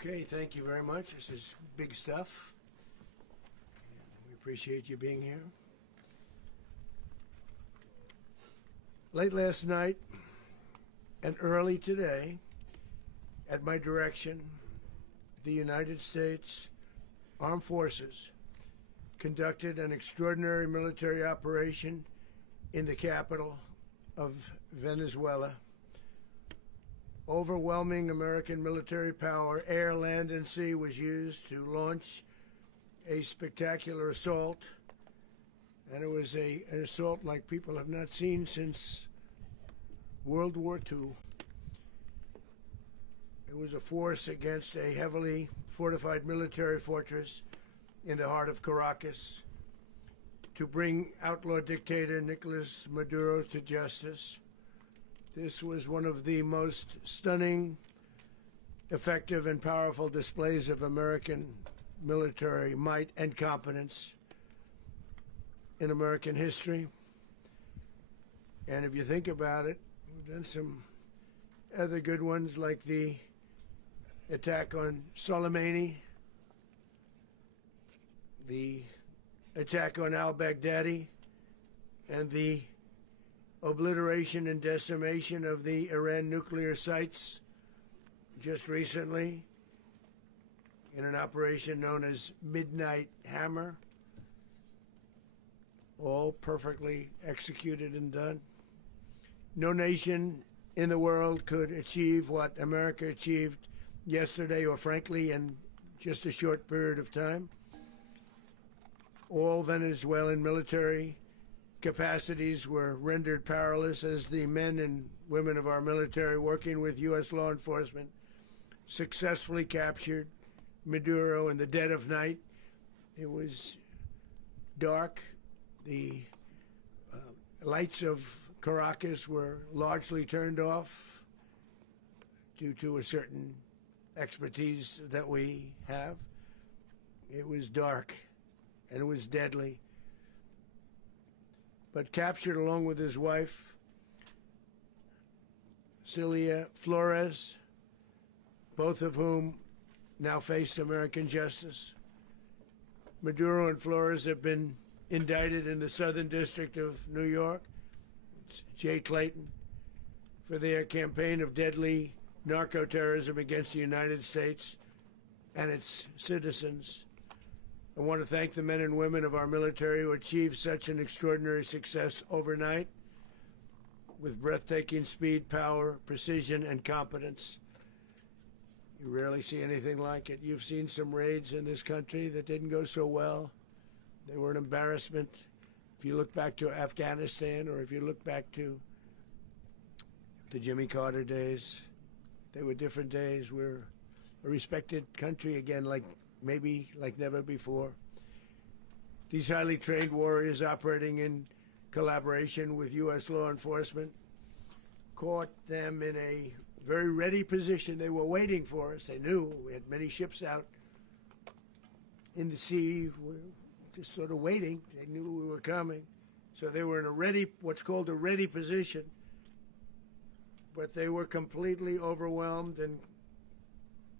Okay, thank you very much. This is big stuff. We appreciate you being here. Late last night and early today, at my direction, the United States Armed Forces conducted an extraordinary military operation in the capital of Venezuela. Overwhelming American military power, air, land, and sea, was used to launch a spectacular assault. And it was an assault like people have not seen since World War II. It was a force against a heavily fortified military fortress in the heart of Caracas to bring outlaw dictator Nicolás Maduro to justice. This was one of the most stunning, effective, and powerful displays of American military might and competence in American history. And if you think about it, we've done some other good ones, like the attack on Soleimani, the attack on al-Baghdadi, and the obliteration and decimation of the Iran nuclear sites just recently in an operation known as Midnight Hammer, all perfectly executed and done. No nation in the world could achieve what America achieved yesterday, or frankly in just a short period of time. All Venezuelan military capacities were rendered powerless as the men and women of our military, working with U.S. law enforcement, successfully captured Maduro in the dead of night. It was dark. The lights of Caracas were largely turned off due to a certain expertise that we have. It was dark and it was deadly. But captured along with his wife, Celia Flores, both of whom now face American justice. Maduro and Flores have been indicted in the Southern District of New York, it's Jay Clayton, for their campaign of deadly narco-terrorism against the United States and its citizens. I want to thank the men and women of our military who achieved such an extraordinary success overnight with breathtaking speed, power, precision, and competence. You rarely see anything like it. You've seen some raids in this country that didn't go so well. They were an embarrassment. If you look back to Afghanistan, or if you look back to the Jimmy Carter days, they were different days. We're a respected country again, maybe like never before. These highly trained warriors, operating in collaboration with U.S. law enforcement, caught them in a very ready position. They were waiting for us. They knew we had many ships out in the sea, just sort of waiting. They knew we were coming. So they were in a ready, what's called a ready position. But they were completely overwhelmed and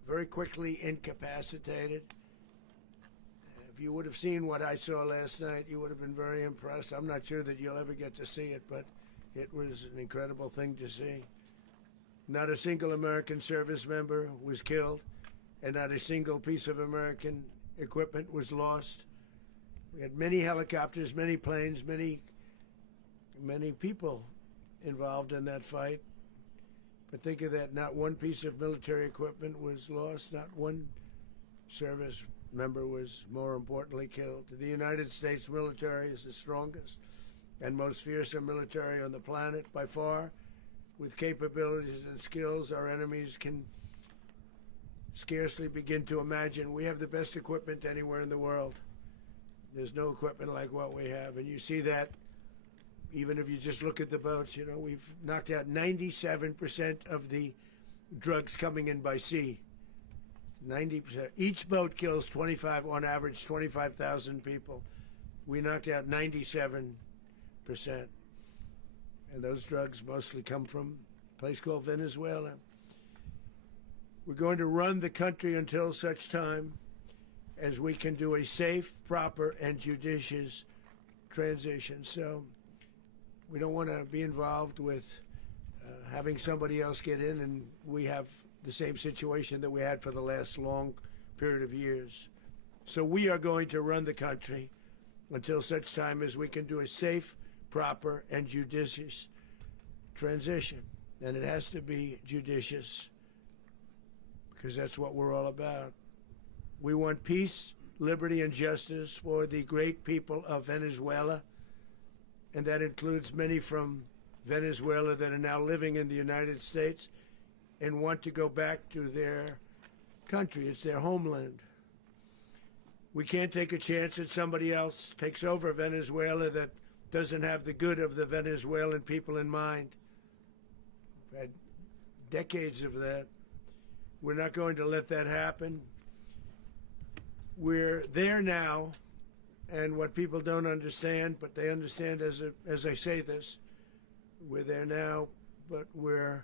very quickly incapacitated. If you would have seen what I saw last night, you would have been very impressed. I'm not sure that you'll ever get to see it, but it was an incredible thing to see. Not a single American service member was killed, and not a single piece of American equipment was lost. We had many helicopters, many planes, many people involved in that fight. But think of that, not one piece of military equipment was lost, not one service member was, more importantly, killed. The United States military is the strongest and most fearsome military on the planet by far, with capabilities and skills our enemies can scarcely begin to imagine. We have the best equipment anywhere in the world. There's no equipment like what we have, and you see that even if you just look at the boats. You know, we've knocked out 97% of the drugs coming in by sea. 90%. Each boat kills on average, 25,000 people. We knocked out 97%. And those drugs mostly come from a place called Venezuela. We're going to run the country until such time as we can do a safe, proper, and judicious transition. So we don't want to be involved with having somebody else get in, and we have the same situation that we had for the last long period of years. So we are going to run the country until such time as we can do a safe, proper, and judicious transition. And it has to be judicious because that's what we're all about. We want peace, liberty, and justice for the great people of Venezuela, and that includes many from Venezuela that are now living in the United States and want to go back to their country. It's their homeland. We can't take a chance that somebody else takes over Venezuela that doesn't have the good of the Venezuelan people in mind. We've had decades of that. We're not going to let that happen. We're there now, and what people don't understand, but they understand as I say this, we're there now, but we're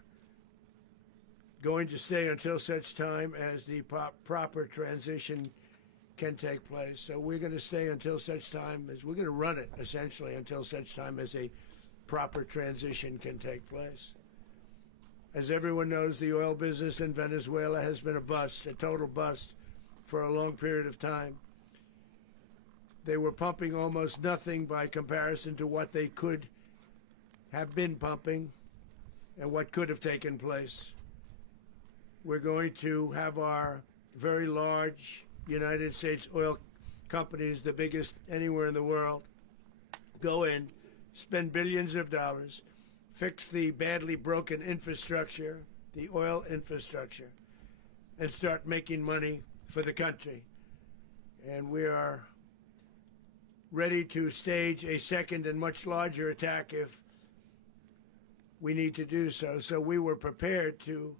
going to stay until such time as the proper transition can take place. So we're going to stay until such time as we're going to run it, essentially, until such time as a proper transition can take place. As everyone knows, the oil business in Venezuela has been a bust, a total bust, for a long period of time. They were pumping almost nothing by comparison to what they could have been pumping and what could have taken place. We're going to have our very large United States oil companies, the biggest anywhere in the world, go in, spend billions of dollars, fix the badly broken infrastructure, the oil infrastructure, and start making money for the country. And we are ready to stage a second and much larger attack if we need to do so. So we were prepared to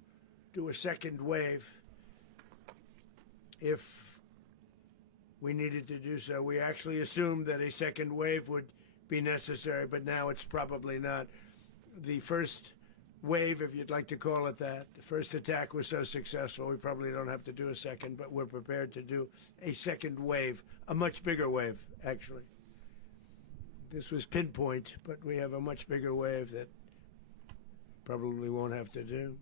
do a second wave if we needed to do so. We actually assumed that a second wave would be necessary, but now it's probably not. The first wave, if you'd like to call it that, the first attack was so successful, we probably don't have to do a second, but we're prepared to do a second wave, a much bigger wave, actually. This was pinpoint, but we have a much bigger wave that probably won't have to do.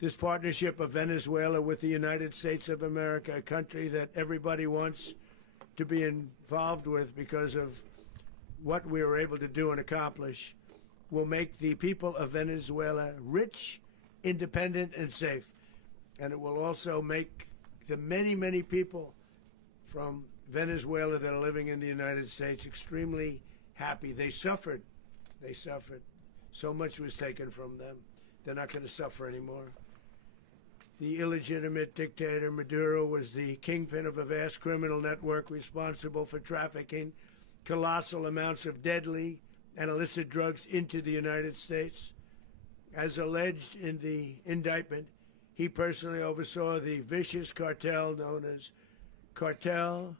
This partnership of Venezuela with the United States of America, a country that everybody wants to be involved with because of what we were able to do and accomplish, will make the people of Venezuela rich, independent, and safe. And it will also make the many, many people from Venezuela that are living in the United States extremely happy. They suffered. They suffered. So much was taken from them. They're not going to suffer anymore. The illegitimate dictator Maduro was the kingpin of a vast criminal network responsible for trafficking colossal amounts of deadly and illicit drugs into the United States. As alleged in the indictment, he personally oversaw the vicious cartel known as Cartel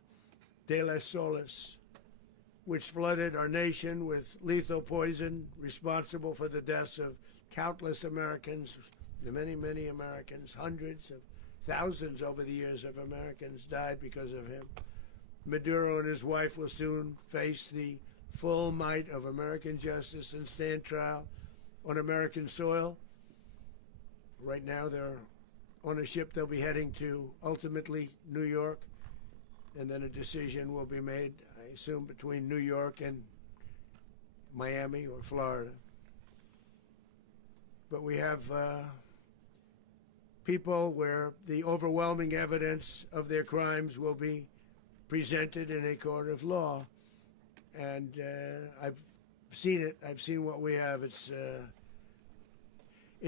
de las Solas, which flooded our nation with lethal poison, responsible for the deaths of countless Americans, the many, many Americans. Hundreds of thousands over the years of Americans died because of him. Maduro and his wife will soon face the full might of American justice and stand trial on American soil. Right now they're on a ship. They'll be heading to, ultimately, New York, and then a decision will be made, I assume, between New York and Miami or Florida. But we have people where the overwhelming evidence of their crimes will be presented in a court of law. And I've seen it. I've seen what we have. It's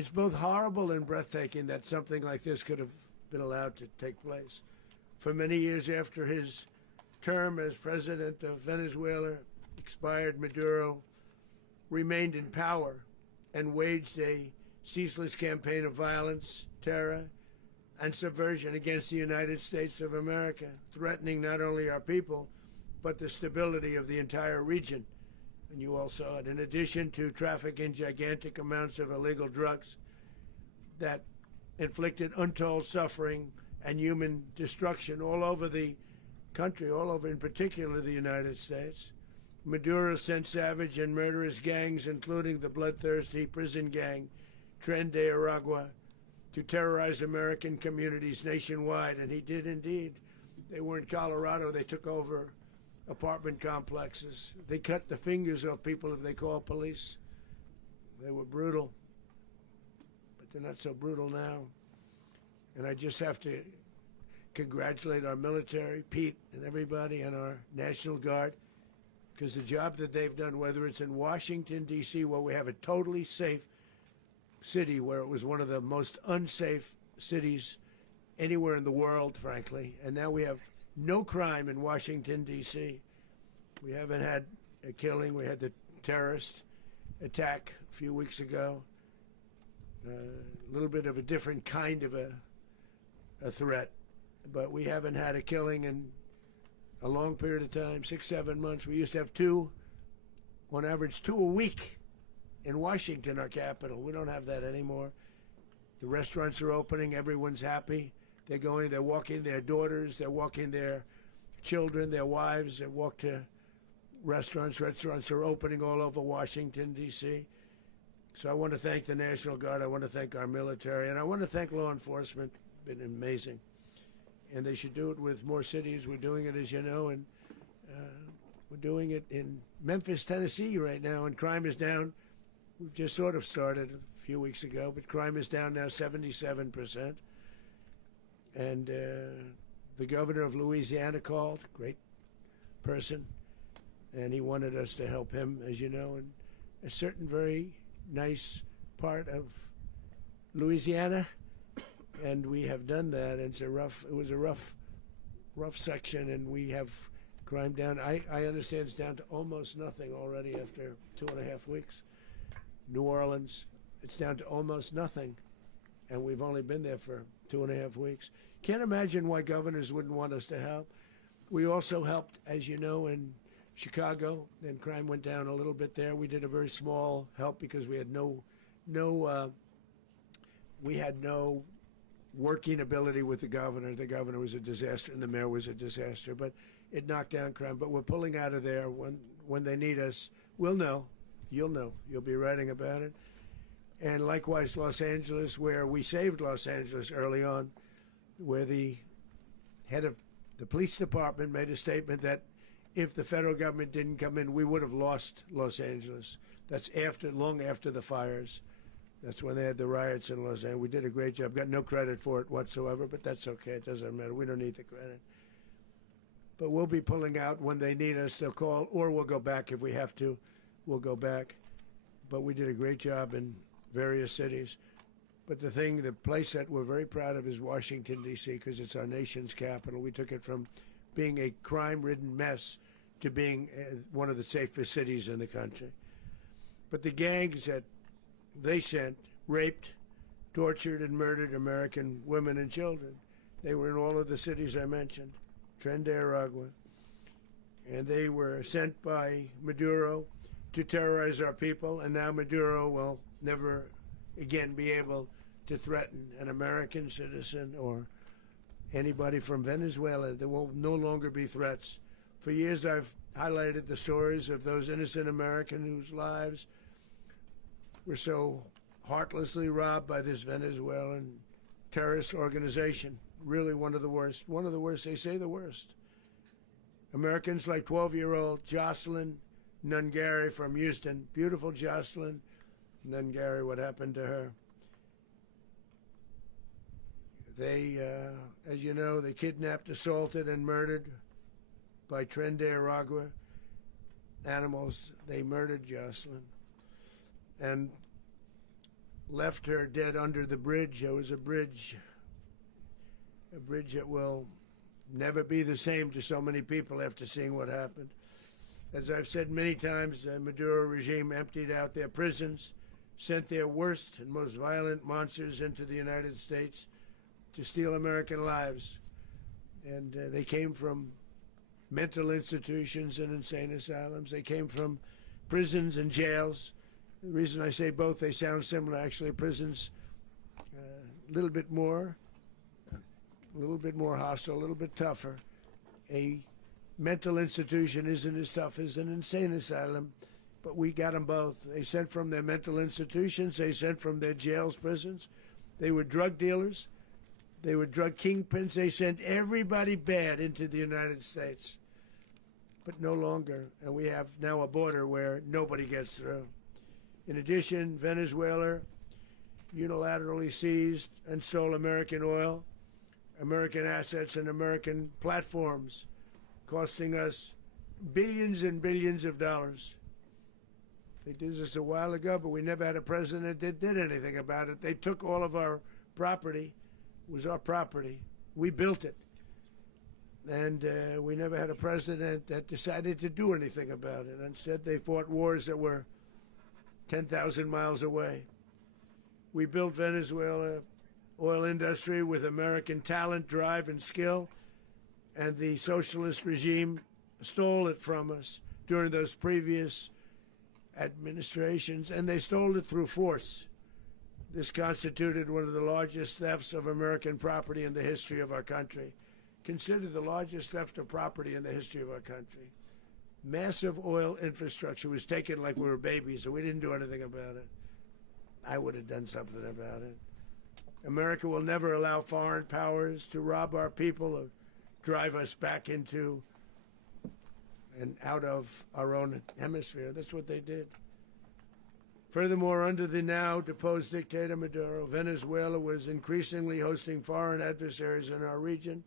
both horrible and breathtaking that something like this could have been allowed to take place. For many years after his term as president of Venezuela expired, Maduro remained in power and waged a ceaseless campaign of violence, terror, and subversion against the United States of America, threatening not only our people, but the stability of the entire region. And you all saw it. In addition to trafficking gigantic amounts of illegal drugs that inflicted untold suffering and human destruction all over the country, all over, in particular, the United States. Maduro sent savage and murderous gangs, including the bloodthirsty prison gang, Tren de Aragua, to terrorize American communities nationwide, and he did indeed. They were in Colorado. They took over apartment complexes. They cut the fingers off people if they called police. They were brutal, but they're not so brutal now. And I just have to congratulate our military, Pete and everybody, and our National Guard, because the job that they've done, whether it's in Washington, D.C., where we have a totally safe city, where it was one of the most unsafe cities anywhere in the world, frankly, and now we have no crime in Washington, D.C. We haven't had a killing. We had the terrorist attack a few weeks ago. A little bit of a different kind of a threat, but we haven't had a killing in a long period of time, 6, 7 months. We used to have two, on average, 2 a week in Washington, our capital. We don't have that anymore. The restaurants are opening. Everyone's happy. They're going, they're walking their daughters, they're walking their children, their wives. They walk to restaurants. Restaurants are opening all over Washington, D.C. So I want to thank the National Guard. I want to thank our military. And I want to thank law enforcement. Been amazing. And they should do it with more cities. We're doing it, as you know, and we're doing it in Memphis, Tennessee right now, and crime is down. We've just sort of started a few weeks ago, but crime is down now 77%. And the governor of Louisiana called, great person, and he wanted us to help him, as you know, in a certain very nice part of Louisiana. And we have done that. It was a rough section, and we have crime down. I understand it's down to almost nothing already after 2.5 weeks. New Orleans, it's down to almost nothing, and we've only been there for 2.5 weeks. Can't imagine why governors wouldn't want us to help. We also helped, as you know, in Chicago, and crime went down a little bit there. We did a very small help because we had no working ability with the governor. The governor was a disaster, and the mayor was a disaster, but it knocked down crime. But we're pulling out of there. When they need us, we'll know. You'll know. You'll be writing about it. And likewise, Los Angeles, where we saved Los Angeles early on, where the head of the police department made a statement that if the federal government didn't come in, we would have lost Los Angeles. That's long after the fires. That's when they had the riots in Los Angeles. We did a great job. Got no credit for it whatsoever, but that's okay. It doesn't matter. We don't need the credit. But we'll be pulling out when they need us. They'll call, or we'll go back if we have to. We'll go back. But we did a great job in various cities. But the place that we're very proud of is Washington, D.C., because it's our nation's capital. We took it from being a crime-ridden mess to being one of the safest cities in the country. But the gangs that they sent raped, tortured, and murdered American women and children. They were in all of the cities I mentioned, Tren de Aragua. And they were sent by Maduro to terrorize our people, and now Maduro will never again be able to threaten an American citizen or anybody from Venezuela. There will no longer be threats. For years I've highlighted the stories of those innocent Americans whose lives were so heartlessly robbed by this Venezuelan terrorist organization. Really one of the worst. One of the worst, they say the worst. Americans like 12-year-old Jocelyn Nungary from Houston. Beautiful Jocelyn Nungary, what happened to her? They, as you know, they kidnapped, assaulted, and murdered by Tren de Aragua animals. They murdered Jocelyn and left her dead under the bridge. There was a bridge that will never be the same to so many people after seeing what happened. As I've said many times, the Maduro regime emptied out their prisons, sent their worst and most violent monsters into the United States to steal American lives. And they came from mental institutions and insane asylums. They came from prisons and jails. The reason I say both, they sound similar. Actually, prisons, little bit more hostile, a little bit tougher. A mental institution isn't as tough as an insane asylum, but we got them both. They sent from their mental institutions, they sent from their jails, prisons. They were drug dealers, they were drug kingpins. They sent everybody bad into the United States, but no longer. And we have now a border where nobody gets through. In addition, Venezuela unilaterally seized and stole American oil, American assets, and American platforms, costing us billions and billions of dollars. They did this a while ago, but we never had a president that did anything about it. They took all of our property. It was our property. We built it. And we never had a president that decided to do anything about it. Instead, they fought wars that were 10,000 miles away. We built Venezuela oil industry with American talent, drive, and skill, and the socialist regime stole it from us during those previous administrations, and they stole it through force. This constituted one of the largest thefts of American property in the history of our country. Considered the largest theft of property in the history of our country. Massive oil infrastructure was taken like we were babies, and we didn't do anything about it. I would have done something about it. America will never allow foreign powers to rob our people or drive us back into and out of our own hemisphere. That's what they did. Furthermore, under the now deposed dictator Maduro, Venezuela was increasingly hosting foreign adversaries in our region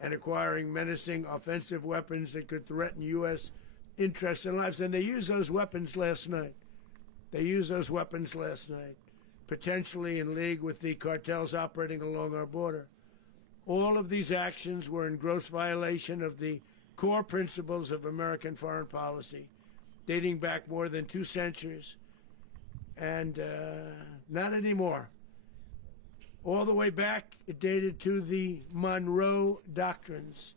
and acquiring menacing offensive weapons that could threaten U.S. interests and lives. And they used those weapons last night. Potentially in league with the cartels operating along our border. All of these actions were in gross violation of the core principles of American foreign policy, dating back more than 2 centuries, and not anymore. All the way back, it dated to the Monroe Doctrines,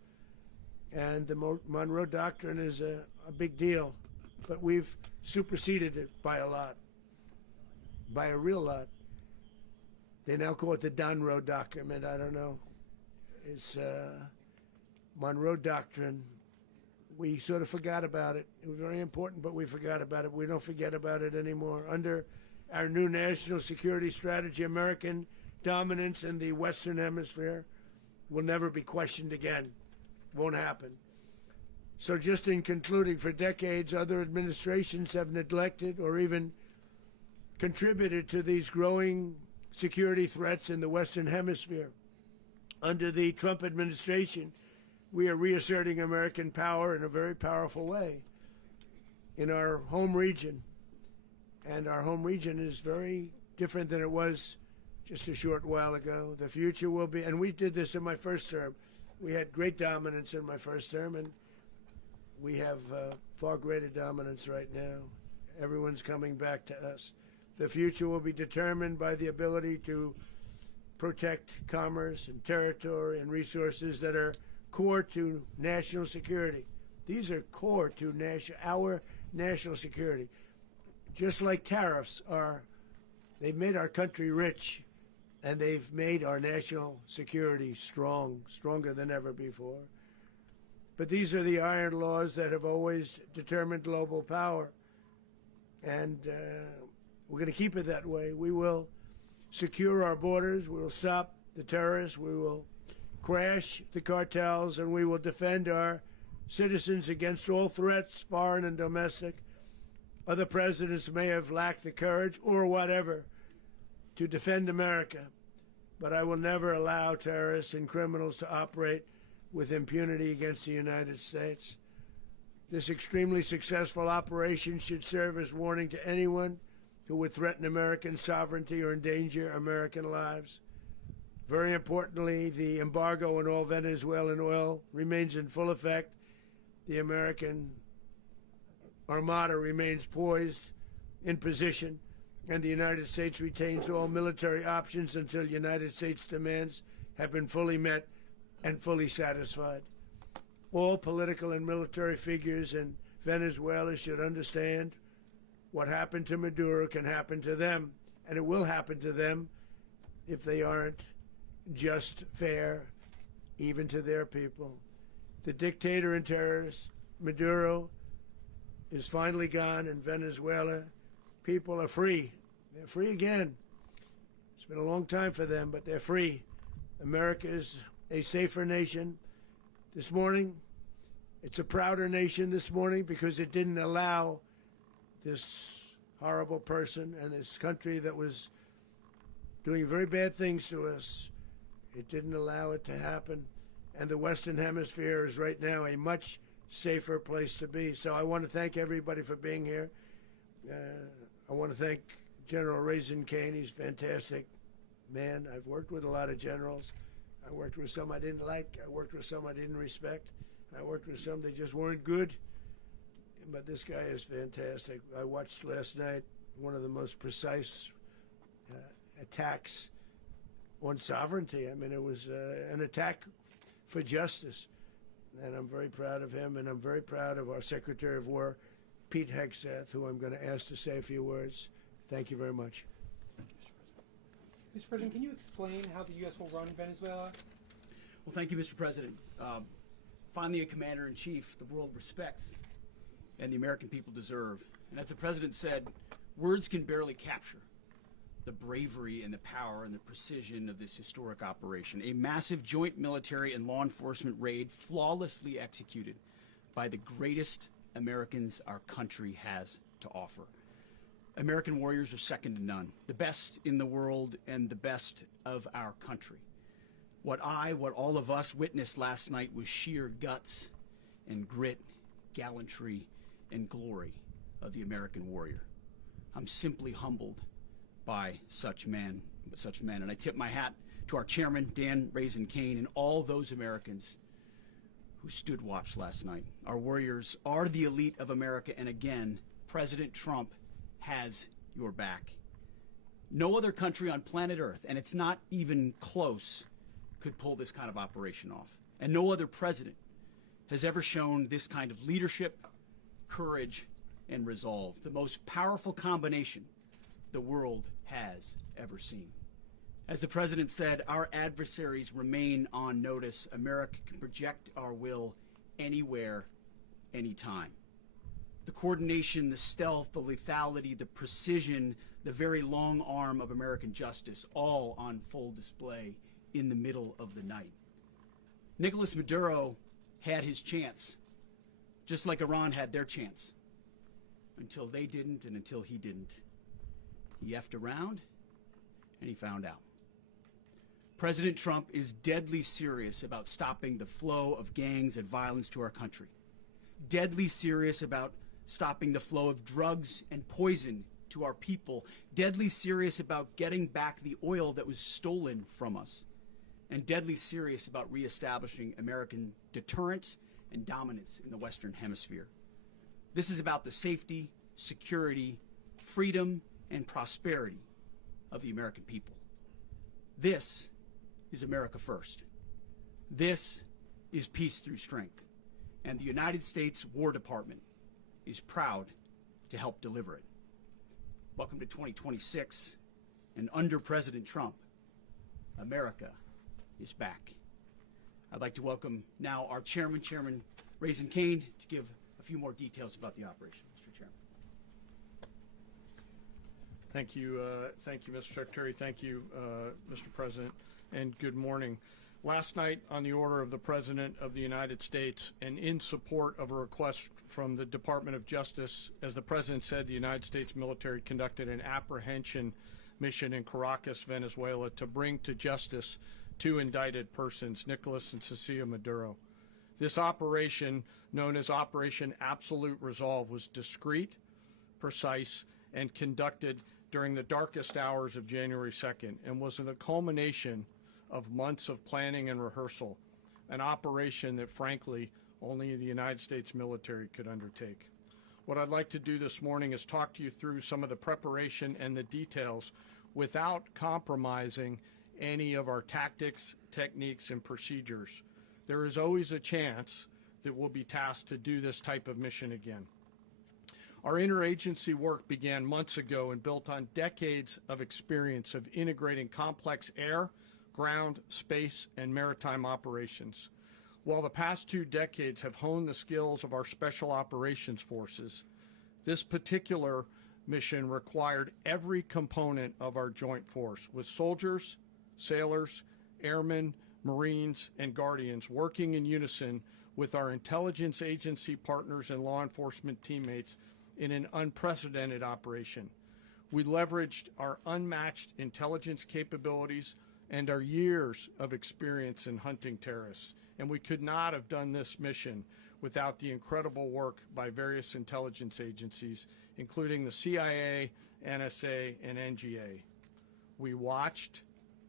and the Monroe Doctrine is a big deal, but we've superseded it by a lot. By a real lot. They now call it the Monroe Document. I don't know. It's Monroe Doctrine. We sort of forgot about it. It was very important, but we forgot about it. We don't forget about it anymore. Under our new national security strategy, American dominance in the Western Hemisphere will never be questioned again. Won't happen. So just in concluding, for decades, other administrations have neglected or even contributed to these growing security threats in the Western Hemisphere. Under the Trump administration, we are reasserting American power in a very powerful way in our home region. And our home region is very different than it was just a short while ago. The future will be, and we did this in my first term. We had great dominance in my first term, and we have far greater dominance right now. Everyone's coming back to us. The future will be determined by the ability to protect commerce and territory and resources that are core to national security. These are core to our national security. Just like tariffs are, they've made our country rich, and they've made our national security strong, stronger than ever before. But these are the iron laws that have always determined global power. And we're going to keep it that way. We will secure our borders. We will stop the terrorists. We will crash the cartels, and we will defend our citizens against all threats, foreign and domestic. Other presidents may have lacked the courage or whatever to defend America, but I will never allow terrorists and criminals to operate with impunity against the United States. This extremely successful operation should serve as warning to anyone who would threaten American sovereignty or endanger American lives. Very importantly, the embargo on all Venezuelan oil remains in full effect. The American Armada remains poised in position, and the United States retains all military options until United States demands have been fully met and fully satisfied. All political and military figures in Venezuela should understand what happened to Maduro can happen to them, and it will happen to them if they aren't just, fair, even to their people. The dictator and terrorist, Maduro, is finally gone in Venezuela. People are free. They're free again. It's been a long time for them, but they're free. America is a safer nation. This morning, it's a prouder nation this morning because it didn't allow this horrible person and this country that was doing very bad things to us. It didn't allow it to happen. And the Western Hemisphere is right now a much safer place to be. So I want to thank everybody for being here. I want to thank General Raisin Kane. He's a fantastic man. I've worked with a lot of generals. I worked with some I didn't like. I worked with some I didn't respect. I worked with some that just weren't good. But this guy is fantastic. I watched last night one of the most precise attacks on sovereignty. I mean, it was an attack for justice. And I'm very proud of him, and I'm very proud of our Secretary of War, Pete Hegseth, who I'm going to ask to say a few words. Thank you very much. Mr. President, can you explain how the U.S. will run Venezuela? Well, thank you, Mr. President. Finally, a commander-in-chief the world respects and the American people deserve. And as the President said, words can barely capture the bravery and the power and the precision of this historic operation. A massive joint military and law enforcement raid flawlessly executed by the greatest Americans our country has to offer. American warriors are second to none, the best in the world and the best of our country. What all of us witnessed last night was sheer guts and grit, gallantry and glory of the American warrior. I'm simply humbled by such men, and I tip my hat to our chairman, Dan Raisin Kane, and all those Americans who stood watch last night. Our warriors are the elite of America, and again, President Trump has your back. No other country on planet Earth, and it's not even close, could pull this kind of operation off. And no other president has ever shown this kind of leadership, courage, and resolve, the most powerful combination the world has ever seen. As the President said, our adversaries remain on notice. America can project our will anywhere, anytime. The coordination, the stealth, the lethality, the precision, the very long arm of American justice, all on full display in the middle of the night. Nicolás Maduro had his chance, just like Iran had their chance, until they didn't and until he didn't. He effed around, and he found out. President Trump is deadly serious about stopping the flow of gangs and violence to our country. Deadly serious about stopping the flow of drugs and poison to our people. Deadly serious about getting back the oil that was stolen from us. And deadly serious about reestablishing American deterrence and dominance in the Western Hemisphere. This is about the safety, security, freedom, and prosperity of the American people. This is America first. This is peace through strength. And the United States War Department is proud to help deliver it. Welcome to 2026, and under President Trump, America is back. I'd like to welcome now our chairman, Chairman Raisin Kane, to give a few more details about the operation. Mr. Chairman. Thank you, Mr. Secretary. Thank you, Mr. President, and good morning. Last night, on the order of the President of the United States and in support of a request from the Department of Justice, as the President said, the United States military conducted an apprehension mission in Caracas, Venezuela, to bring to justice two indicted persons, Nicolás and Cecilia Maduro. This operation, known as Operation Absolute Resolve, was discreet, precise, and conducted during the darkest hours of January 2nd and was the culmination of months of planning and rehearsal, an operation that, frankly, only the United States military could undertake. What I'd like to do this morning is talk to you through some of the preparation and the details without compromising any of our tactics, techniques, and procedures. There is always a chance that we'll be tasked to do this type of mission again. Our interagency work began months ago and built on decades of experience of integrating complex air, ground, space, and maritime operations. While the past 2 decades have honed the skills of our special operations forces, this particular mission required every component of our joint force, with soldiers, sailors, airmen, Marines, and Guardians working in unison with our intelligence agency partners and law enforcement teammates in an unprecedented operation. We leveraged our unmatched intelligence capabilities and our years of experience in hunting terrorists, and we could not have done this mission without the incredible work by various intelligence agencies, including the CIA, NSA, and NGA. We watched,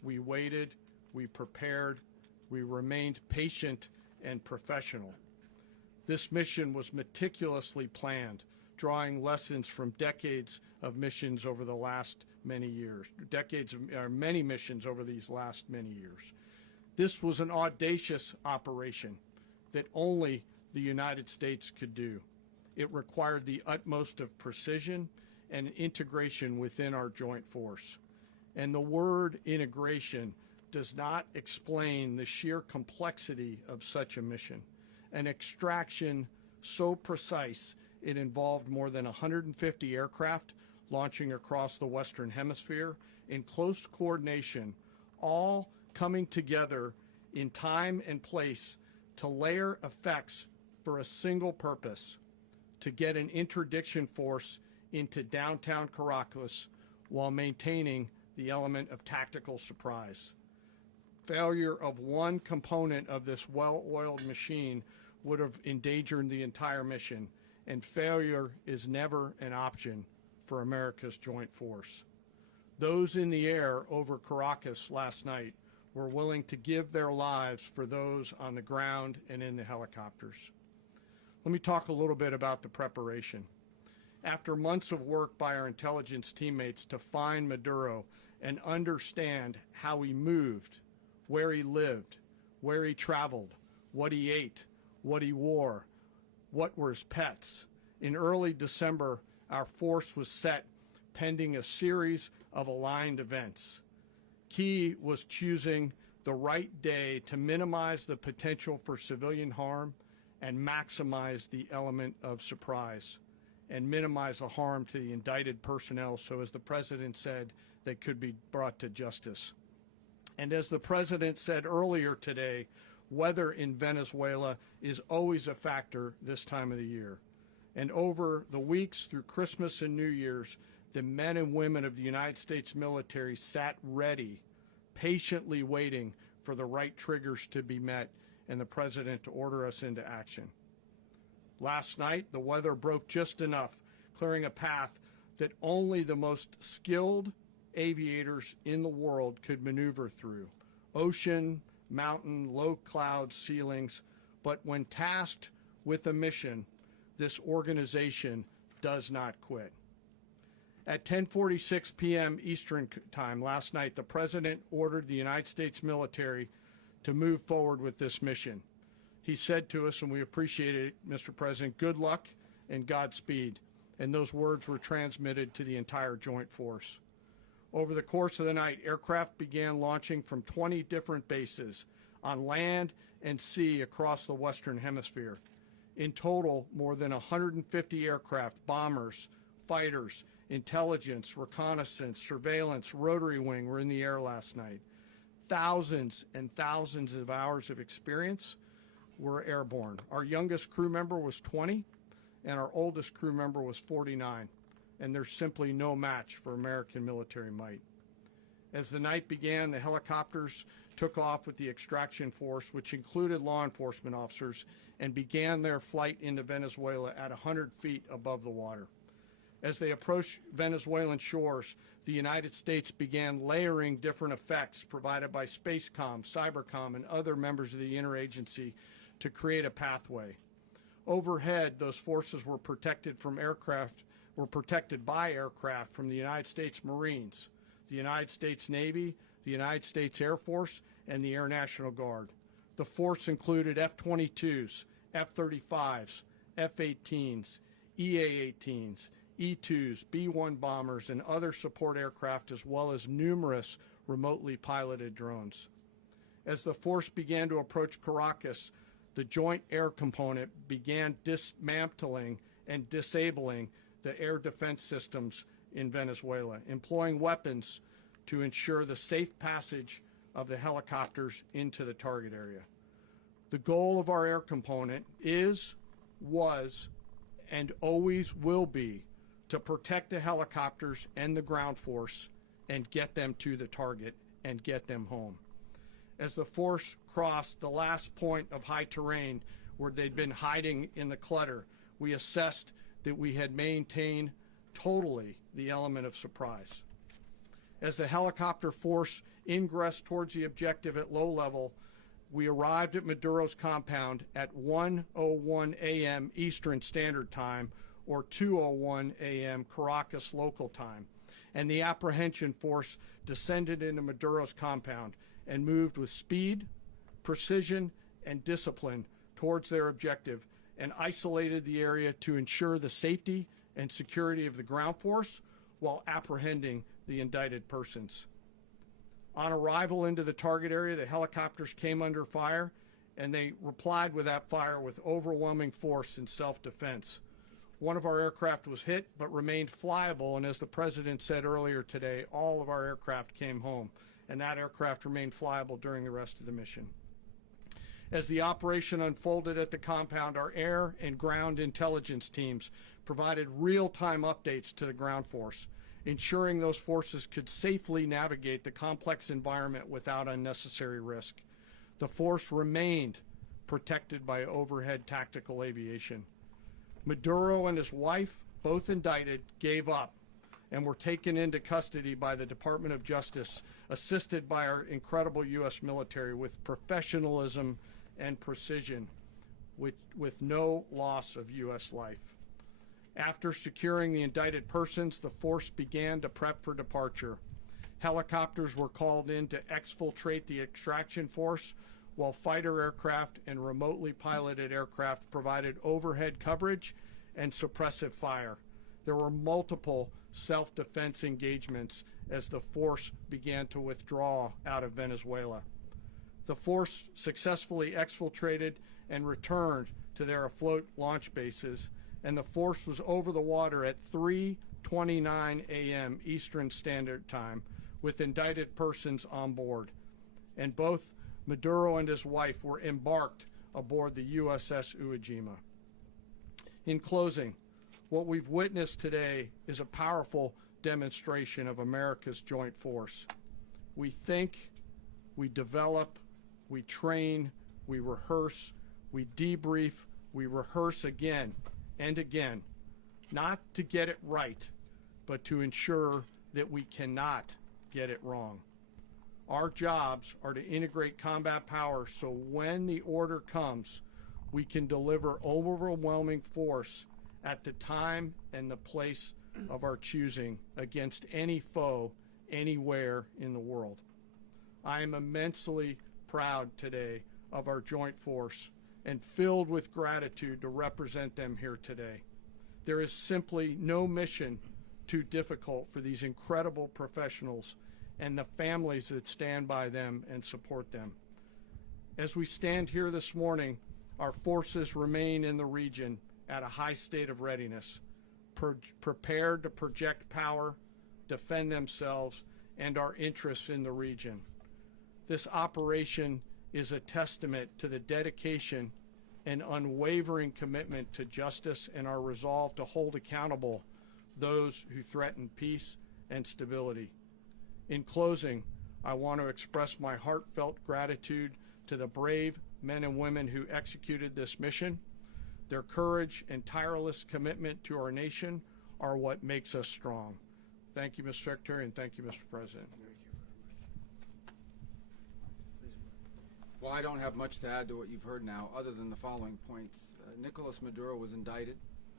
we waited, we prepared, we remained patient and professional. This mission was meticulously planned, drawing lessons from decades of missions over the last many years, many missions over these last many years. This was an audacious operation that only the United States could do. It required the utmost of precision and integration within our joint force. And the word integration does not explain the sheer complexity of such a mission. An extraction so precise it involved more than 150 aircraft launching across the Western Hemisphere in close coordination, all coming together in time and place to layer effects for a single purpose: to get an interdiction force into downtown Caracas while maintaining the element of tactical surprise. Failure of one component of this well-oiled machine would have endangered the entire mission, and failure is never an option for America's joint force. Those in the air over Caracas last night were willing to give their lives for those on the ground and in the helicopters. Let me talk a little bit about the preparation. After months of work by our intelligence teammates to find Maduro and understand how he moved, where he lived, where he traveled, what he ate, what he wore, what were his pets, in early December, our force was set pending a series of aligned events. Key was choosing the right day to minimize the potential for civilian harm and maximize the element of surprise, and minimize the harm to the indicted personnel, so as the President said, they could be brought to justice. And as the President said earlier today, weather in Venezuela is always a factor this time of the year. And over the weeks through Christmas and New Year's, the men and women of the United States military sat ready, patiently waiting for the right triggers to be met and the President to order us into action. Last night, the weather broke just enough, clearing a path that only the most skilled aviators in the world could maneuver through. Ocean, mountain, low cloud ceilings, but when tasked with a mission, this organization does not quit. At 10:46 p.m. Eastern Time last night, the President ordered the United States military to move forward with this mission. He said to us, and we appreciate it, Mr. President, good luck and Godspeed. And those words were transmitted to the entire joint force. Over the course of the night, aircraft began launching from 20 different bases on land and sea across the Western Hemisphere. In total, more than 150 aircraft, bombers, fighters, intelligence, reconnaissance, surveillance, rotary wing were in the air last night. Thousands and thousands of hours of experience were airborne. Our youngest crew member was 20, and our oldest crew member was 49, and there's simply no match for American military might. As the night began, the helicopters took off with the extraction force, which included law enforcement officers, and began their flight into Venezuela at 100 feet above the water. As they approached Venezuelan shores, the United States began layering different effects provided by Spacecom, Cybercom, and other members of the interagency to create a pathway. Overhead, those forces were protected by aircraft from the United States Marines, the United States Navy, the United States Air Force, and the Air National Guard. The force included F-22s, F-35s, F-18s, EA-18s, E-2s, B-1 bombers, and other support aircraft, as well as numerous remotely piloted drones. As the force began to approach Caracas, the Joint Air Component began dismantling and disabling the air defense systems in Venezuela, employing weapons to ensure the safe passage of the helicopters into the target area. The goal of our air component is, was, and always will be to protect the helicopters and the ground force and get them to the target and get them home. As the force crossed the last point of high terrain where they'd been hiding in the clutter, we assessed that we had maintained totally the element of surprise. As the helicopter force ingressed towards the objective at low level, we arrived at Maduro's compound at 1:01 a.m. Eastern Standard Time, or 2:01 a.m. Caracas local time, and the apprehension force descended into Maduro's compound and moved with speed, precision, and discipline towards their objective, and isolated the area to ensure the safety and security of the ground force while apprehending the indicted persons. On arrival into the target area, the helicopters came under fire, and they replied with that fire with overwhelming force in self-defense. One of our aircraft was hit but remained flyable, and as the President said earlier today, all of our aircraft came home, and that aircraft remained flyable during the rest of the mission. As the operation unfolded at the compound, our air and ground intelligence teams provided real-time updates to the ground force, ensuring those forces could safely navigate the complex environment without unnecessary risk. The force remained protected by overhead tactical aviation. Maduro and his wife, both indicted, gave up and were taken into custody by the Department of Justice, assisted by our incredible U.S. military with professionalism and precision, with no loss of U.S. life. After securing the indicted persons, the force began to prep for departure. Helicopters were called in to exfiltrate the extraction force, while fighter aircraft and remotely piloted aircraft provided overhead coverage and suppressive fire. There were multiple self-defense engagements as the force began to withdraw out of Venezuela. The force successfully exfiltrated and returned to their afloat launch bases, and the force was over the water at 3:29 a.m. Eastern Standard Time with indicted persons on board. And both Maduro and his wife were embarked aboard the USS Iwo Jima. In closing, what we've witnessed today is a powerful demonstration of America's joint force. We think, we develop, we train, we rehearse, we debrief, we rehearse again and again, not to get it right, but to ensure that we cannot get it wrong. Our jobs are to integrate combat power so when the order comes, we can deliver overwhelming force at the time and the place of our choosing against any foe anywhere in the world. I am immensely proud today of our joint force and filled with gratitude to represent them here today. There is simply no mission too difficult for these incredible professionals and the families that stand by them and support them. As we stand here this morning, our forces remain in the region at a high state of readiness, prepared to project power, defend themselves, and our interests in the region. This operation is a testament to the dedication and unwavering commitment to justice and our resolve to hold accountable those who threaten peace and stability. In closing, I want to express my heartfelt gratitude to the brave men and women who executed this mission. Their courage and tireless commitment to our nation are what makes us strong. Thank you, Mr. Secretary, and thank you, Mr. President. Well, I don't have much to add to what you've heard now, other than the following points. Nicolás Maduro was indicted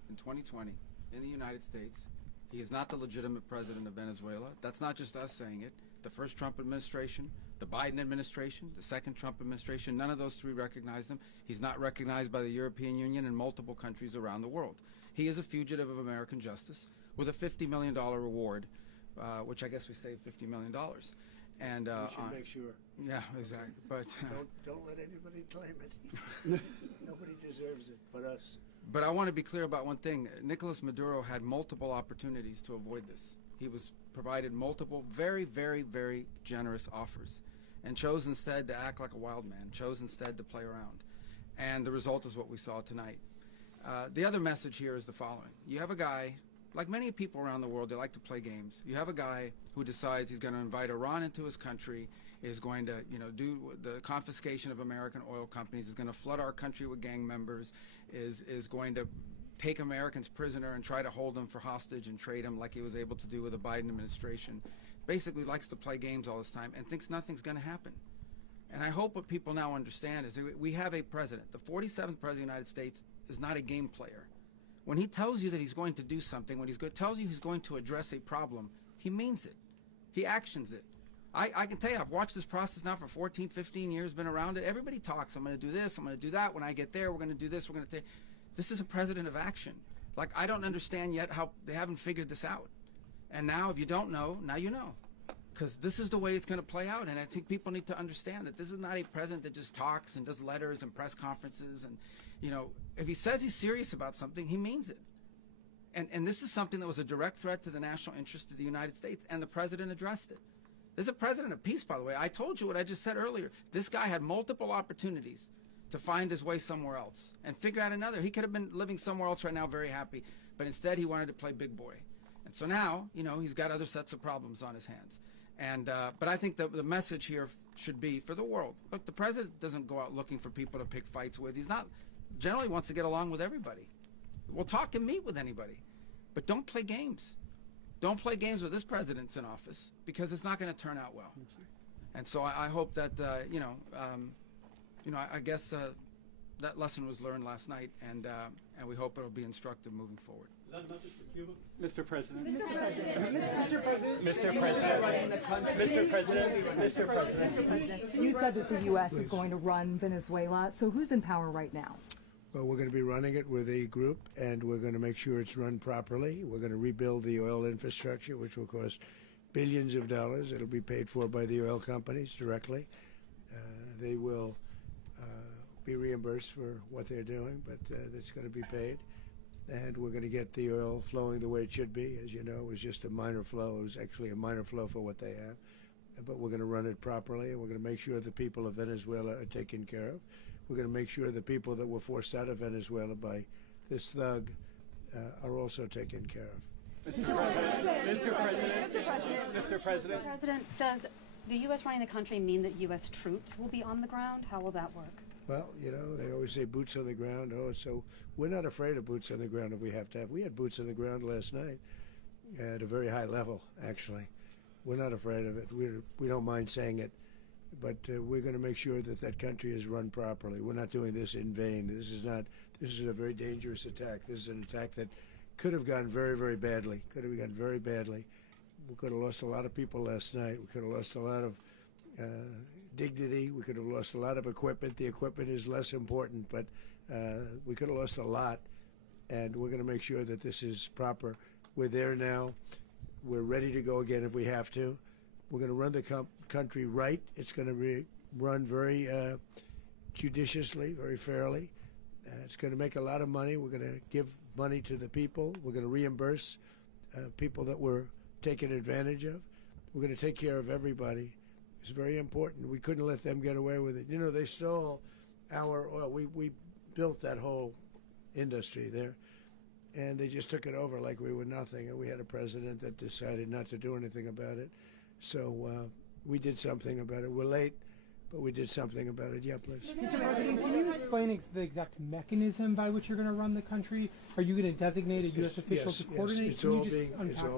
in 2020 in the United States. He is not the legitimate president of Venezuela. That's not just us saying it. The first Trump administration, the Biden administration, the second Trump administration, none of those three recognized him. He's not recognized by the European Union and multiple countries around the world. He is a fugitive of American justice with a $50 million reward, which I guess we saved $50 million. And We should make sure. yeah, exactly. But Don't let anybody claim it. Nobody deserves it but us. But I want to be clear about one thing. Nicolás Maduro had multiple opportunities to avoid this. He was provided multiple very, very, very generous offers and chose instead to act like a wild man, chose instead to play around. And the result is what we saw tonight. The other message here is the following. You have a guy, like many people around the world, they like to play games. You have a guy who decides he's going to invite Iran into his country, is going to, do the confiscation of American oil companies, is going to flood our country with gang members, is going to take Americans prisoner and try to hold them for hostage and trade them like he was able to do with the Biden administration. Basically likes to play games all this time and thinks nothing's going to happen. And I hope what people now understand is that we have a president. The 47th president of the United States is not a game player. When he tells you that he's going to do something, when tells you he's going to address a problem, he means it. He actions it. I can tell you, I've watched this process now for 14, 15 years, been around it. Everybody talks. I'm going to do this. I'm going to do that. When I get there, we're going to do this. We're going to take. This is a president of action. Like, I don't understand yet how they haven't figured this out. And now, if you don't know, now you know. Because this is the way it's going to play out. And I think people need to understand that this is not a president that just talks and does letters and press conferences. And, if he says he's serious about something, he means it. And this is something that was a direct threat to the national interest of the United States. And the president addressed it. There's a president of peace, by the way. I told you what I just said earlier. This guy had multiple opportunities to find his way somewhere else and figure out another. He could have been living somewhere else right now very happy. But instead, he wanted to play big boy. And so now, he's got other sets of problems on his hands. And but I think the message here should be for the world. Look, the president doesn't go out looking for people to pick fights with. He's not generally wants to get along with everybody. We'll talk and meet with anybody. But don't play games. Don't play games with this president's in office because it's not going to turn out well. And so I hope that, I guess that lesson was learned last night, and we hope it'll be instructive moving forward. Is that a message for Cuba? Mr. President. Mr. President. You said that the U.S. is going to run Venezuela. So who's in power right now? Well, we're going to be running it with a group, and we're going to make sure it's run properly. We're going to rebuild the oil infrastructure, which will cost billions of dollars. It'll be paid for by the oil companies directly. They will be reimbursed for what they're doing, but it's going to be paid. And we're going to get the oil flowing the way it should be. As you know, it was just a minor flow. It was actually a minor flow for what they have. But we're going to run it properly, and we're going to make sure the people of Venezuela are taken care of. We're going to make sure the people that were forced out of Venezuela by this thug are also taken care of. Mr. President. Does the U.S. running the country mean that U.S. troops will be on the ground? How will that work? Well, they always say boots on the ground. Oh, so we're not afraid of boots on the ground if we have to have. We had boots on the ground last night at a very high level, actually. We're not afraid of it. We don't mind saying it. But we're going to make sure that that country is run properly. We're not doing this in vain. This is a very dangerous attack. This is an attack that could have gone very, very badly. Could have gone very badly. We could have lost a lot of people last night. We could have lost a lot of dignity. We could have lost a lot of equipment. The equipment is less important, but we could have lost a lot. And we're going to make sure that this is proper. We're there now. We're ready to go again if we have to. We're going to run the country right. It's going to be run very judiciously, very fairly. It's going to make a lot of money. We're going to give money to the people. We're going to reimburse people that were taken advantage of. We're going to take care of everybody. It's very important. We couldn't let them get away with it. They stole our oil. We built that whole industry there, and they just took it over like we were nothing. And we had a president that decided not to do anything about it. So we did something about it. We're late, but we did something about it. Yeah, please. Mr. President, can you explain the exact mechanism by which you're going to run the country? Are you going to designate a U.S. official to coordinate? It's all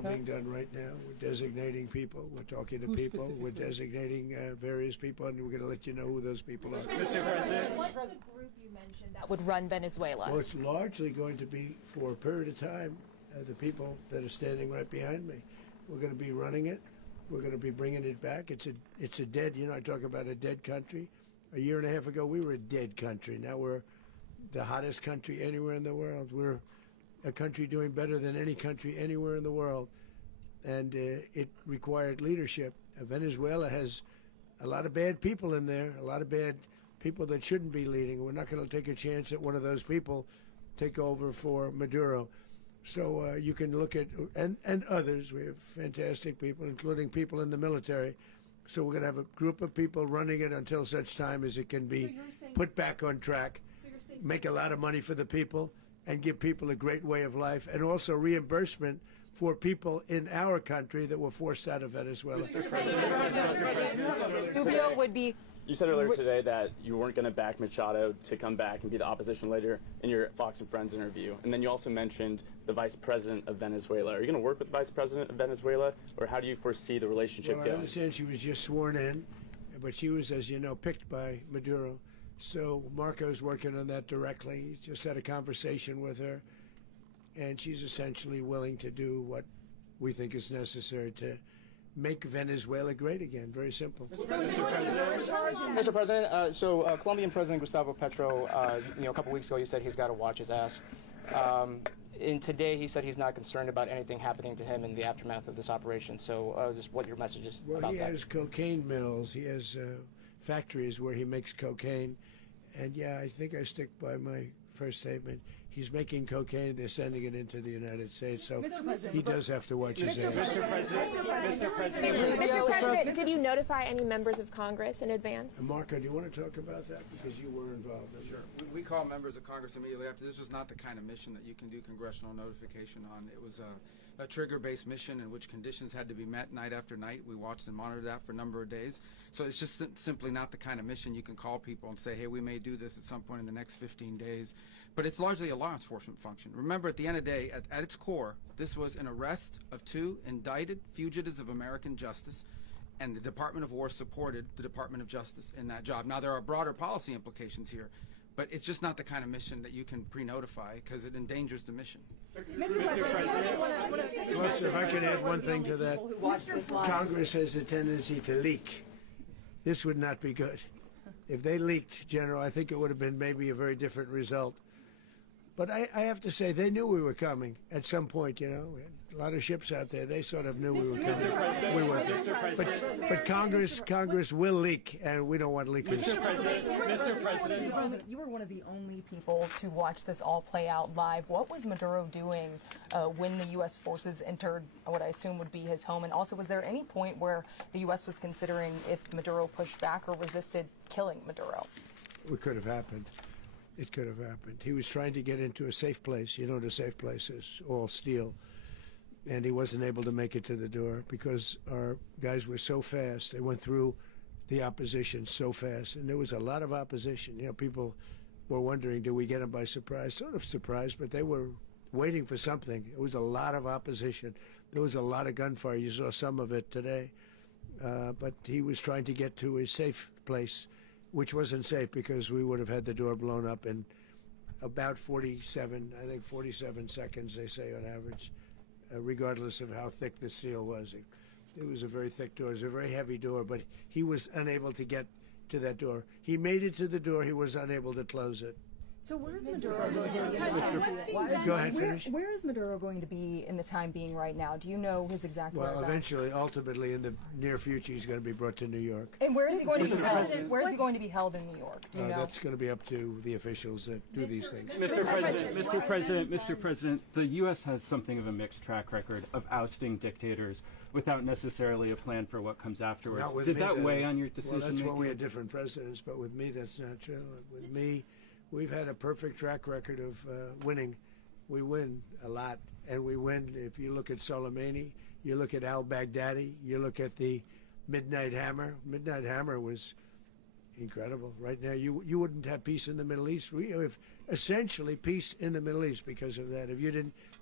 being done right now. We're designating people. We're talking to people. We're designating various people, and we're going to let you know who those people are. Mr. President. What's the group you mentioned that would run Venezuela? Well, it's largely going to be, for a period of time, the people that are standing right behind me. We're going to be running it. We're going to be bringing it back. It's a dead, I talk about a dead country. A year and a half ago, we were a dead country. Now we're the hottest country anywhere in the world. We're a country doing better than any country anywhere in the world. And it required leadership. Venezuela has a lot of bad people in there, a lot of bad people that shouldn't be leading. We're not going to take a chance that one of those people take over for Maduro. So you can look at, and others, we have fantastic people, including people in the military. So we're going to have a group of people running it until such time as it can be put back on track, make a lot of money for the people, and give people a great way of life, and also reimbursement for people in our country that were forced out of Venezuela. Rubio would be. You said earlier today that you weren't going to back Machado to come back and be the opposition leader in your Fox and Friends interview. And then you also mentioned the vice president of Venezuela. Are you going to work with the vice president of Venezuela, or how do you foresee the relationship Well, I going? understand she was just sworn in, but she was, as you know, picked by Maduro. So Marco's working on that directly. He just had a conversation with her, and she's essentially willing to do what we think is necessary to make Venezuela great again. Very simple. Mr. President, Colombian President Gustavo Petro, a couple weeks ago, you said he's got to watch his ass. And today, he said he's not concerned about anything happening to him in the aftermath of this operation. So, just what your message is Well, about he that. has cocaine mills. He has factories where he makes cocaine. And yeah, I think I stick by my first statement. He's making cocaine. They're sending it into the United States. So he does have to watch his ass. Mr. President, did you notify any members of Congress in advance? Marco, do you want to talk about that? Because you were involved in it. Sure. We call members of Congress immediately after. This was not the kind of mission that you can do congressional notification on. It was a trigger-based mission in which conditions had to be met night after night. We watched and monitored that for a number of days. So it's just simply not the kind of mission you can call people and say, hey, we may do this at some point in the next 15 days. But it's largely a law enforcement function. Remember, at the end of the day, at its core, this was an arrest of 2 indicted fugitives of American justice, and the Department of War supported the Department of Justice in that job. Now, there are broader policy implications here, but it's just not the kind of mission that you can pre-notify because it endangers the mission. Well, sir, if I could add one thing to that. Congress has a tendency to leak. This would not be good. If they leaked, General, I think it would have been maybe a very different result. But I have to say, they knew we were coming at some point, you know. We had a lot of ships out there. They sort of knew we were coming. We were. But Congress will leak, and we don't want leakers. Mr. President, you were one of the only people to watch this all play out live. What was Maduro doing when the U.S. forces entered what I assume would be his home? And also, was there any point where the U.S. was considering if Maduro pushed back or resisted killing Maduro? It could have happened. It could have happened. He was trying to get into a safe place. You know what a safe place is, all steel. And he wasn't able to make it to the door because our guys were so fast. They went through the opposition so fast. And there was a lot of opposition. You know, people were wondering, do we get them by surprise? Sort of surprised, but they were waiting for something. It was a lot of opposition. There was a lot of gunfire. You saw some of it today. But he was trying to get to a safe place, which wasn't safe because we would have had the door blown up in about 47 seconds, they say on average, regardless of how thick the steel was. It was a very thick door. It was a very heavy door, but he was unable to get to that door. He made it to the door. He was unable to close it. So where is Maduro going to be? Go ahead, finish. Where is Maduro going to be in the time being right now? Do you know his exact Well, whereabouts? eventually, ultimately, in the near future, he's going to be brought to New York. And where is he going to be held? Where is he going to be held in New York? Do you know? That's going to be up to the officials that do these things. Mr. President, the U.S. has something of a mixed track record of ousting dictators without necessarily a plan for what comes afterwards. Not with Did me, that though. weigh on your decision Well, that's making? why we had different presidents, but with me, that's not true. With me, we've had a perfect track record of winning. We win a lot, and we win. If you look at Soleimani, you look at al-Baghdadi, you look at the Midnight Hammer. Midnight Hammer was incredible. Right now, you wouldn't have peace in the Middle East. We have essentially peace in the Middle East because of that.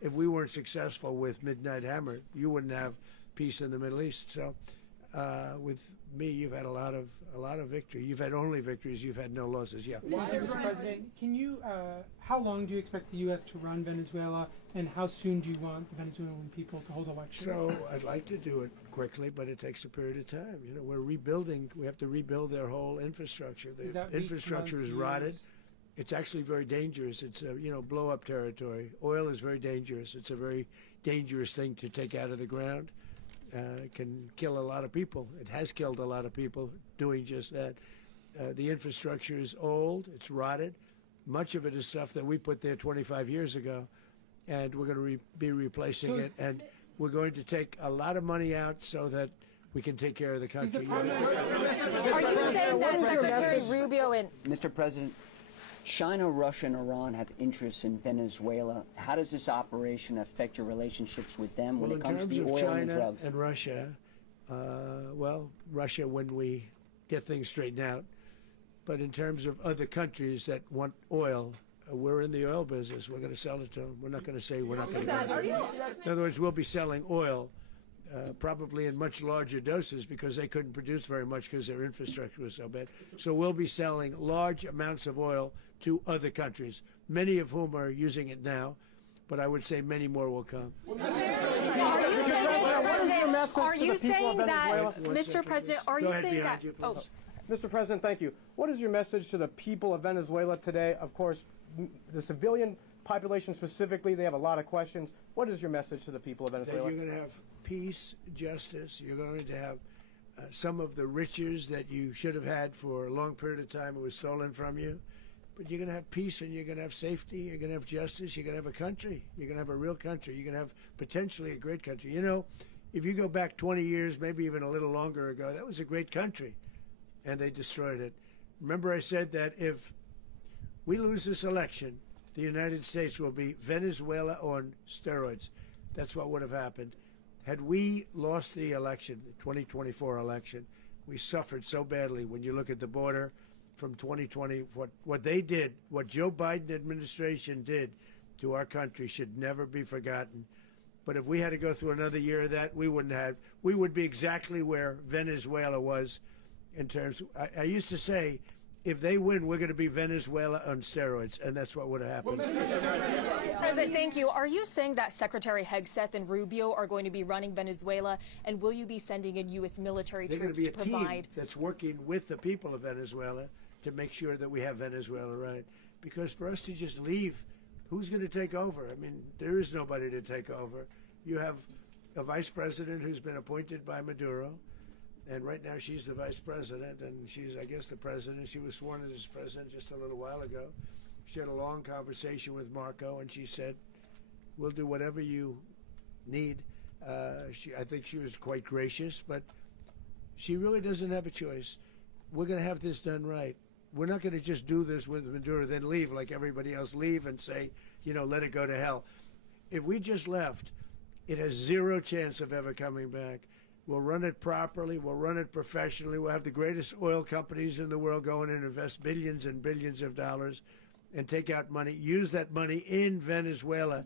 If we weren't successful with Midnight Hammer, you wouldn't have peace in the Middle East. So, with me, you've had a lot of victory. You've had only victories. You've had no losses. Yeah. Mr. President, can you? How long do you expect the U.S. to run Venezuela, and how soon do you want the Venezuelan people to hold elections? So I'd like to do it quickly, but it takes a period of time. You know, we're rebuilding. We have to rebuild their whole infrastructure. The infrastructure is rotted. it's actually very dangerous. It's blow-up territory. Oil is very dangerous. It's a very dangerous thing to take out of the ground. It can kill a lot of people. It has killed a lot of people doing just that. The infrastructure is old. It's rotted. Much of it is stuff that we put there 25 years ago, and we're going to be replacing it. And we're going to take a lot of money out so that we can take care of the country. Are you saying that Secretary Rubio and Mr. President, China, Russia, and Iran have interests in Venezuela. How does this operation affect your relationships with them when it comes to the oil and drugs? In terms of China and Russia, Russia when we get things straightened out. But in terms of other countries that want oil, we're in the oil business. We're going to sell it to them. We're not going to say we're not going to. In other words, we'll be selling oil, probably in much larger doses because they couldn't produce very much because their infrastructure was so bad. So we'll be selling large amounts of oil to other countries, many of whom are using it now, but I would say many more will come. Are you saying that, Mr. President, are you saying that? Oh, Mr. President, thank you. What is your message to the people of Venezuela today? Of course, the civilian population specifically, they have a lot of questions. What is your message to the people of Venezuela? That you're going to have peace, justice. You're going to have some of the riches that you should have had for a long period of time. It was stolen from you. But you're going to have peace and you're going to have safety. You're going to have justice. You're going to have a country. You're going to have a real country. You're going to have potentially a great country. You know, if you go back 20 years, maybe even a little longer ago, that was a great country. And they destroyed it. Remember I said that if we lose this election, the United States will be Venezuela on steroids. That's what would have happened. Had we lost the election, the 2024 election, we suffered so badly when you look at the border from 2020. What they did, what Joe Biden administration did to our country should never be forgotten. But if we had to go through another year of that, we wouldn't have. We would be exactly where Venezuela was in terms. I used to say, if they win, we're going to be Venezuela on steroids, and that's what would have happened. President, thank you. Are you saying that Secretary Hegseth and Rubio are going to be running Venezuela, and will you be sending in U.S. military They're troops going to to be a provide? team that's working with the people of Venezuela to make sure that we have Venezuela right. Because for us to just leave, who's going to take over? I mean, there is nobody to take over. You have a vice president who's been appointed by Maduro. And right now she's the vice president, and she's, I guess, the president. She was sworn as president just a little while ago. She had a long conversation with Marco, and she said, we'll do whatever you need. I think she was quite gracious, but she really doesn't have a choice. We're going to have this done right. We're not going to just do this with Maduro, then leave like everybody else, leave and say, let it go to hell. If we just left, it has zero chance of ever coming back. We'll run it properly. We'll run it professionally. We'll have the greatest oil companies in the world go in and invest billions and billions of dollars and take out money, use that money in Venezuela.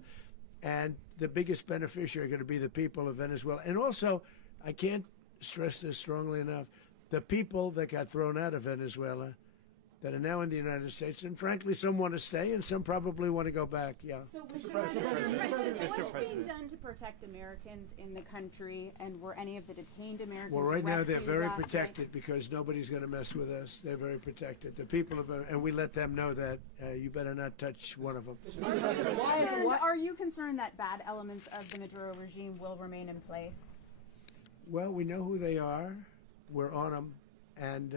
And the biggest beneficiary are going to be the people of Venezuela. And also, I can't stress this strongly enough, the people that got thrown out of Venezuela that are now in the United States, and frankly, some want to stay and some probably want to go back. Yeah. So, Mr. President, what is being done to protect Americans in the country, and were any of the detained Americans Well, right now they're rescued very last protected night? because nobody's going to mess with us. They're very protected. The people of, and we let them know that you better not touch one of them. Are you concerned that bad elements of the Maduro regime will remain in place? Well, we know who they are. We're on them, and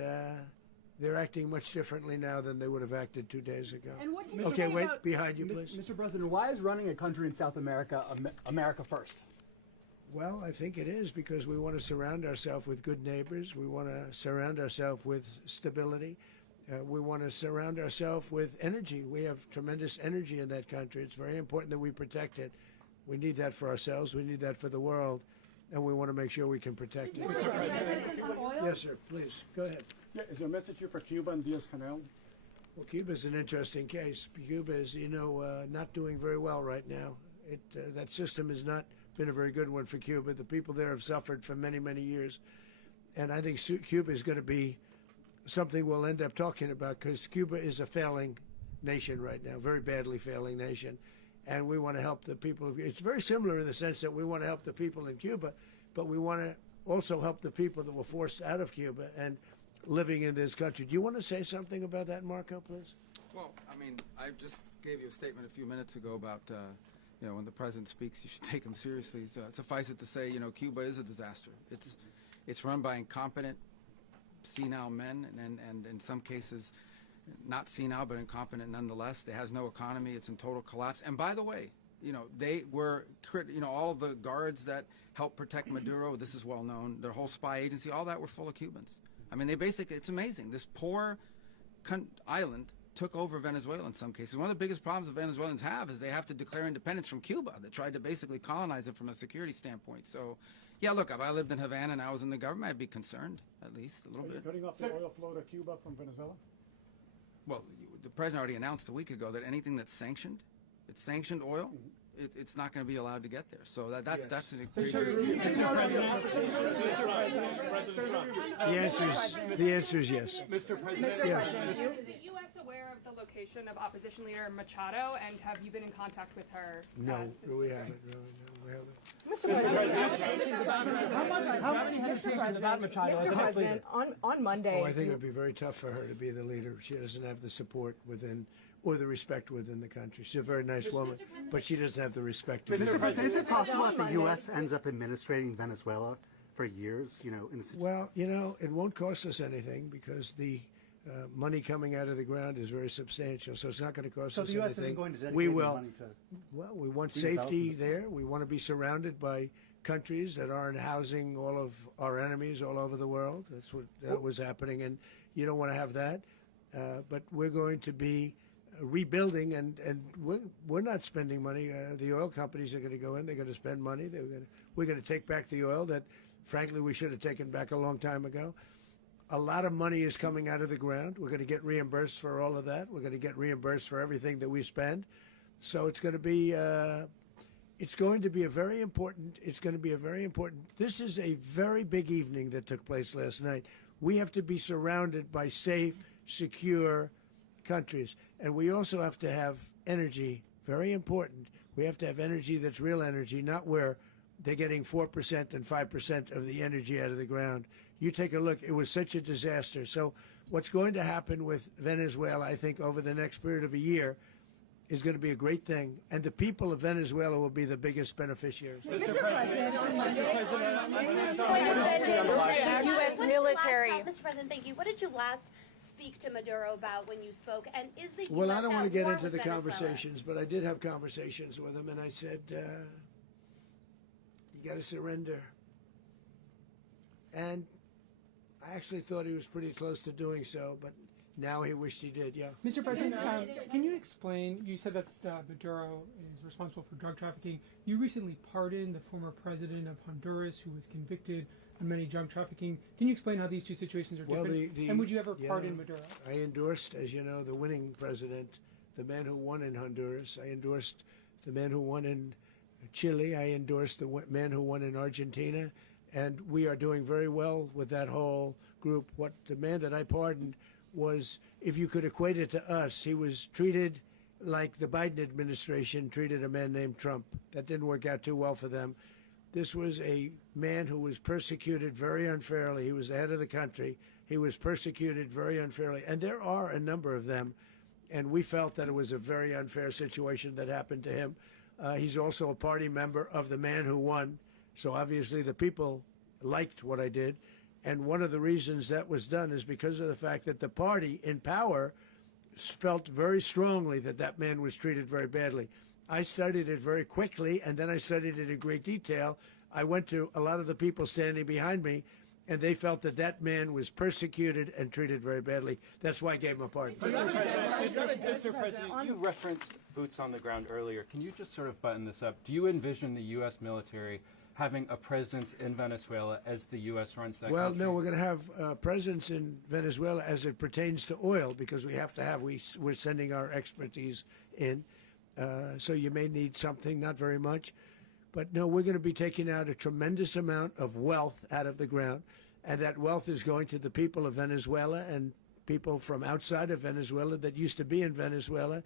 they're acting much differently now than they would have acted 2 days ago. And what can you Okay, say wait, about behind you, please. Mr. President, why is running a country in South America America first? Well, I think it is because we want to surround ourselves with good neighbors. We want to surround ourselves with stability. We want to surround ourselves with energy. We have tremendous energy in that country. It's very important that we protect it. We need that for ourselves. We need that for the world. And we want to make sure we can protect it. Yes, sir. Please, go ahead. Yeah, is there a message here for Cuba and Diaz-Canel? Well, Cuba is an interesting case. Cuba is, not doing very well right now. That system has not been a very good one for Cuba. The people there have suffered for many, many years. And I think Cuba is going to be something we'll end up talking about because Cuba is a failing nation right now, very badly failing nation. And we want to help the people. It's very similar in the sense that we want to help the people in Cuba, but we want to also help the people that were forced out of Cuba and living in this country. Do you want to say something about that, Marco, please? Well, I mean, I just gave you a statement a few minutes ago about, when the president speaks, you should take him seriously. So suffice it to say, Cuba is a disaster. It's run by incompetent, senile men, and in some cases, not senile, but incompetent nonetheless. It has no economy. It's in total collapse. And by the way, they were, all of the guards that helped protect Maduro, this is well known, their whole spy agency, all that were full of Cubans. I mean, they basically, it's amazing. This poor island took over Venezuela in some cases. One of the biggest problems that Venezuelans have is they have to declare independence from Cuba that tried to basically colonize it from a security standpoint. So, yeah, look, if I lived in Havana and I was in the government, I'd be concerned, at least a little bit. Are you cutting off the oil flow to Cuba from Venezuela? Well, the president already announced a week ago that anything that's sanctioned, it's sanctioned oil, it's not going to be allowed to get there. So that's an increase. The answer is yes. Mr. President, yes. Is the U.S. aware of the location of opposition leader Machado, and have you been in contact with her? No, we haven't. No, we haven't. Mr. President, on Monday. Oh, I think it would be very tough for her to be the leader. She doesn't have the support within or the respect within the country. She's a very nice woman, but she doesn't have the respect. Mr. President, is it possible that the U.S. ends up administrating Venezuela for years? Well, it won't cost us anything because the money coming out of the ground is very substantial, so it's not going to cost us anything. So the U.S. isn't going to dedicate we will. money to. Well, we want safety there. We want to be surrounded by countries that aren't housing all of our enemies all over the world. That's what was happening, and you don't want to have that. But we're going to be rebuilding, and we're not spending money. The oil companies are going to go in. They're going to spend money. We're going to take back the oil that, frankly, we should have taken back a long time ago. A lot of money is coming out of the ground. We're going to get reimbursed for all of that. We're going to get reimbursed for everything that we spend. So it's going to be a very important. This is a very big evening that took place last night. We have to be surrounded by safe, secure countries, and we also have to have energy. Very important. We have to have energy that's real energy, not where they're getting 4% and 5% of the energy out of the ground. You take a look. It was such a disaster. So what's going to happen with Venezuela, I think, over the next period of a year is going to be a great thing, and the people of Venezuela will be the biggest beneficiaries. Mr. President, U.S. military. Mr. President, thank you. What did you last speak to Maduro about when you spoke? And is the Well, US I don't want to at get war into with the Venezuela? conversations, but I did have conversations with him, and I said, you got to surrender. And I actually thought he was pretty close to doing so, but now he wished he did, yeah. Mr. President, can you explain, you said that Maduro is responsible for drug trafficking. You recently pardoned the former president of Honduras who was convicted on many drug trafficking. Can you explain how these two situations are different? And would you ever pardon Maduro? I endorsed, as you know, the winning president, the man who won in Honduras. I endorsed the man who won in Chile. I endorsed the man who won in Argentina. And we are doing very well with that whole group. What the man that I pardoned was, if you could equate it to us, he was treated like the Biden administration treated a man named Trump. That didn't work out too well for them. This was a man who was persecuted very unfairly. He was the head of the country. He was persecuted very unfairly. And there are a number of them. And we felt that it was a very unfair situation that happened to him. He's also a party member of the man who won. So obviously the people liked what I did. And one of the reasons that was done is because of the fact that the party in power felt very strongly that that man was treated very badly. I studied it very quickly, and then I studied it in great detail. I went to a lot of the people standing behind me, and they felt that that man was persecuted and treated very badly. That's why I gave him a pardon. Mr. President, you referenced boots on the ground earlier. Can you just sort of button this up? Do you envision the U.S. military having a presence in Venezuela as the U.S. runs that country? Well, no, we're going to have a presence in Venezuela as it pertains to oil, because we have to have, we're sending our expertise in. So you may need something, not very much. But no, we're going to be taking out a tremendous amount of wealth out of the ground. And that wealth is going to the people of Venezuela and people from outside of Venezuela that used to be in Venezuela.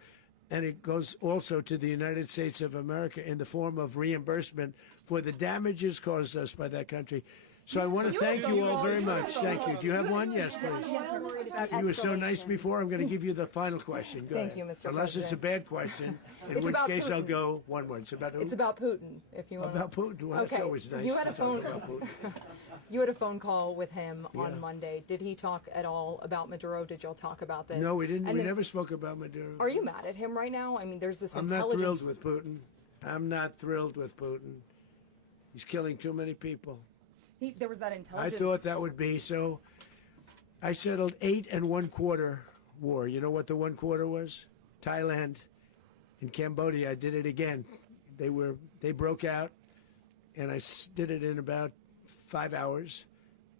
And it goes also to the United States of America in the form of reimbursement for the damages caused us by that country. So I want to thank you all very much. Thank you. Do you have one? Yes, please. You were so nice before. I'm going to give you the final question. Go Thank ahead. you, Mr. Unless it's a bad question, in which case I'll go one word. It's about who? It's about Putin, if you want. About Putin. Well, Okay. that's always nice. You had a to talk phone. about Putin. You had a phone call with him Yeah. on Monday. Did he talk at all about Maduro? Did y'all talk about this? No, we didn't. And We then- never spoke about Maduro. Are you mad at him right now? I mean, there's this I'm not intelligence. thrilled with Putin. I'm not thrilled with Putin. He's killing too many people. There was that I intelligence. thought that would be so. I settled 8 1/4 war. You know what the 1/4 was? Thailand and Cambodia. I did it again. They broke out, and I did it in about 5 hours,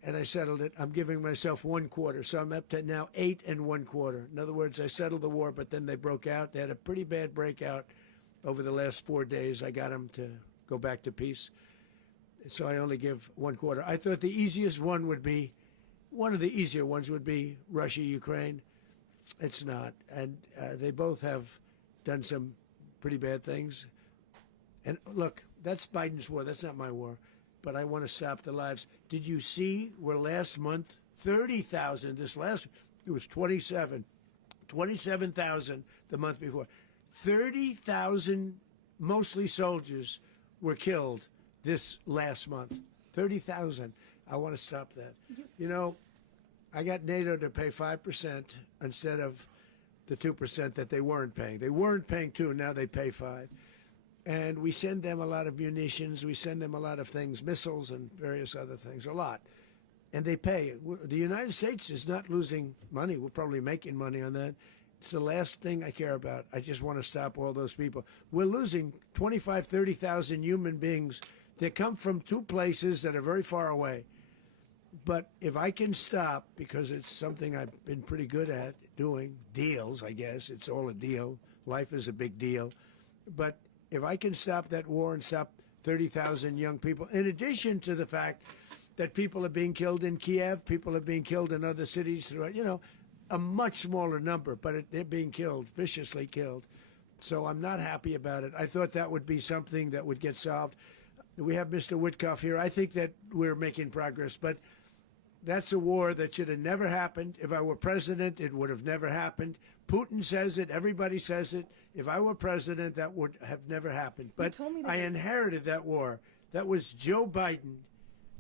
and I settled it. I'm giving myself 1/4, so I'm up to now 8 1/4. In other words, I settled the war, but then they broke out. They had a pretty bad breakout over the last 4 days. I got them to go back to peace. So I only give 1/4. I thought the easiest one would be, one of the easier ones would be Russia, Ukraine. It's not. And they both have done some pretty bad things. And look, that's Biden's war. That's not my war. But I want to stop the lives. Did you see where last month, 30,000, it was 27,000 the month before. 30,000, mostly soldiers, were killed this last month. 30,000. I want to stop that. You know, I got NATO to pay 5% instead of the 2% that they weren't paying. They weren't paying 2, now they pay 5. And we send them a lot of munitions. We send them a lot of things, missiles and various other things, a lot. And they pay. The United States is not losing money. We're probably making money on that. It's the last thing I care about. I just want to stop all those people. We're losing 25, 30,000 human beings. They come from 2 places that are very far away. But if I can stop, because it's something I've been pretty good at doing, deals, I guess. It's all a deal. Life is a big deal. But if I can stop that war and stop 30,000 young people, in addition to the fact that people are being killed in Kiev, people are being killed in other cities throughout, a much smaller number, but they're being killed, viciously killed. So I'm not happy about it. I thought that would be something that would get solved. We have Mr. Witkoff here. I think that we're making progress, but that's a war that should have never happened. If I were president, it would have never happened. Putin says it. Everybody says it. If I were president, that would have never happened. But I inherited that war. That was Joe Biden,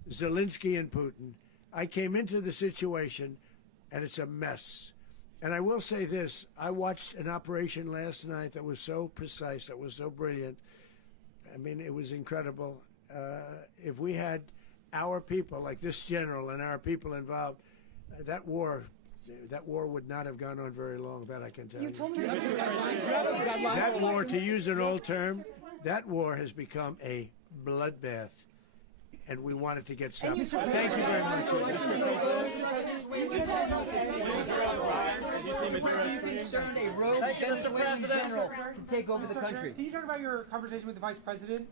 Zelensky, and Putin. I came into the situation, and it's a mess. And I will say this. I watched an operation last night that was so precise, that was so brilliant. I mean, it was incredible. If we had our people, like this general and our people involved, that war would not have gone on very long, that I can tell you. told me That war, to use an old term, that war has become a bloodbath, and we want it to get stopped. Thank you very much. Are you concerned a rogue Venezuelan general can take over the country? Can you talk about your conversation with the vice president?